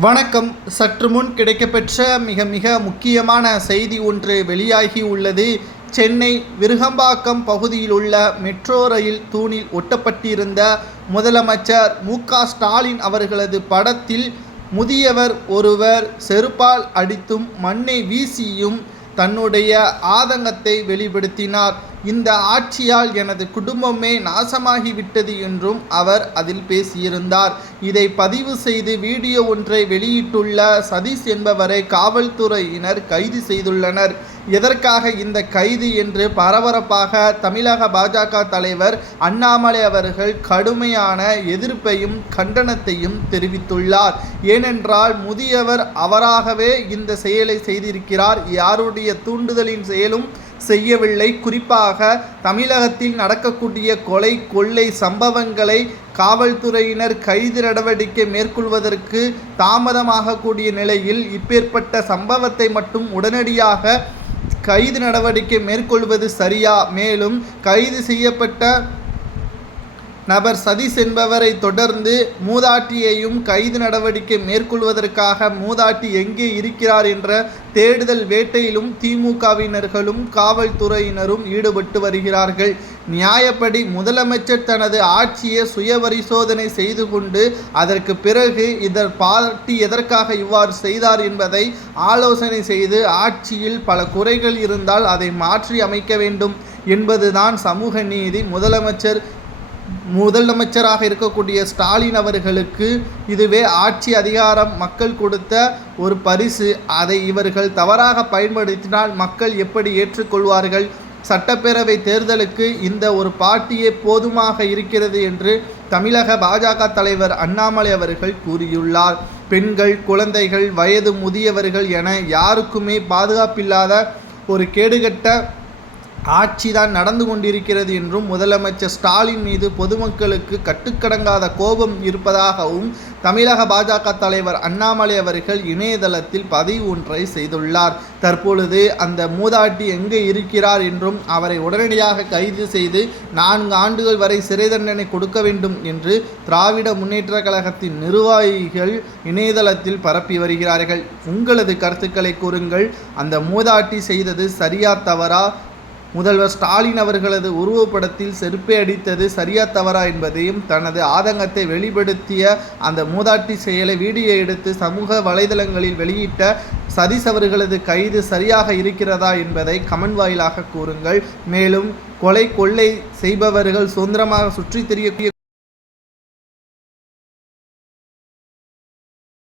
வணக்கம். சற்று முன் கிடைக்கப்பெற்ற மிக மிக முக்கியமான செய்தி ஒன்று வெளியாகி உள்ளது. சென்னை விருகம்பாக்கம் பகுதியில் உள்ள மெட்ரோ ரயில் தூணில் ஒட்டப்பட்டிருந்த முதலமைச்சர் மு. ஸ்டாலின் அவர்களது படத்தில் முதியவர் ஒருவர் செருப்பால் அடித்தும் மண்ணை வீசியும் தன்னுடைய ஆதங்கத்தை வெளிப்படுத்தினார். இந்த ஆட்சியால் எனது குடும்பமே நாசமாகிவிட்டது என்றும் அவர் அதில் பேசியிருந்தார். இதை பதிவு செய்து வீடியோ ஒன்றை வெளியிட்டுள்ள சதீஷ் என்பவரை காவல்துறையினர் கைது செய்துள்ளனர். எதற்காக இந்த கைது என்று பரபரப்பாக தமிழக பாஜக தலைவர் அண்ணாமலை அவர்கள் கடுமையான எதிர்ப்பையும் கண்டனத்தையும் தெரிவித்துள்ளார். ஏனென்றால் முதியவர் அவராகவே இந்த செயலை செய்திருக்கிறார். யாருடைய தூண்டுதலின் செயலும் செய்யவில்லை. குறிப்பாக தமிழகத்தில் நடக்கக்கூடிய கொலை கொள்ளை சம்பவங்களை காவல்துறையினர் கைது நடவடிக்கை மேற்கொள்வதற்கு தாமதமாகக்கூடிய நிலையில் இப்பேற்பட்ட சம்பவத்தை மட்டும் உடனடியாக கைது நடவடிக்கை மேற்கொள்வது சரியா? மேலும் கைது செய்யப்பட்ட நபர் சதீஷ் என்பவரை தொடர்ந்து மூதாட்டியையும் கைது நடவடிக்கை மேற்கொள்வதற்காக மூதாட்டி எங்கே இருக்கிறார் என்ற தேடுதல் வேட்டையிலும் திமுகவினர்களும் காவல்துறையினரும் ஈடுபட்டு வருகிறார்கள். நியாயப்படி முதலமைச்சர் தனது ஆட்சியை சுய பரிசோதனை செய்து கொண்டு அதற்கு பிறகு இதர் பார்ட்டி எதற்காக இவ்வாறு செய்தார் என்பதை ஆலோசனை செய்து ஆட்சியில் பல குறைகள் இருந்தால் அதை மாற்றி அமைக்க வேண்டும் என்பதுதான் சமூக நீதி. முதலமைச்சர் முதலமைச்சராக இருக்கக்கூடிய ஸ்டாலின் அவர்களுக்கு இதுவே ஆட்சி அதிகாரம் மக்கள் கொடுத்த ஒரு பரிசு. அதை இவர்கள் தவறாக பயன்படுத்தினால் மக்கள் எப்படி ஏற்றுக்கொள்வார்கள்? சட்டப்பேரவை தேர்தலுக்கு இந்த ஒரு பாட்டியே போதுமாக இருக்கிறது என்று தமிழக பாஜக தலைவர் அண்ணாமலை அவர்கள் கூறியுள்ளார். பெண்கள் குழந்தைகள் வயது முதியவர்கள் என யாருக்குமே பாதுகாப்பில்லாத ஒரு கேடுகட்ட ஆட்சிதான் நடந்து கொண்டிருக்கிறது என்றும் முதலமைச்சர் ஸ்டாலின் மீது பொதுமக்களுக்கு கட்டுக்கடங்காத கோபம் இருப்பதாகவும் தமிழக பாஜக தலைவர் அண்ணாமலை அவர்கள் இணையதளத்தில் பதிவு ஒன்றை செய்துள்ளார். தற்பொழுது அந்த மூதாட்டி எங்கே இருக்கிறார் என்றும் அவரை உடனடியாக கைது செய்து நான்கு ஆண்டுகள் வரை சிறை தண்டனை கொடுக்க வேண்டும் என்று திராவிட முன்னேற்ற கழகத்தின் நிர்வாகிகள் இணையதளத்தில் பரப்பி வருகிறார்கள். உங்களது கருத்துக்களை கூறுங்கள். அந்த மூதாட்டி செய்தது சரியா தவறா? முதல்வர் ஸ்டாலின் அவர்களது உருவப்படத்தில் செருப்பை அடித்தது சரியா தவறா என்பதையும் தனது ஆதங்கத்தை வெளிப்படுத்திய அந்த மூதாட்டி செயலை வீடியோ எடுத்து சமூக வலைதளங்களில் வெளியிட்ட சதீஷ் அவர்களது கைது சரியாக இருக்கிறதா என்பதை கமெண்ட் வாயிலாக கூறுங்கள். மேலும் கொலை கொள்ளை செய்பவர்கள் சுதந்திரமாக சுற்றித் தெரியக்கூடிய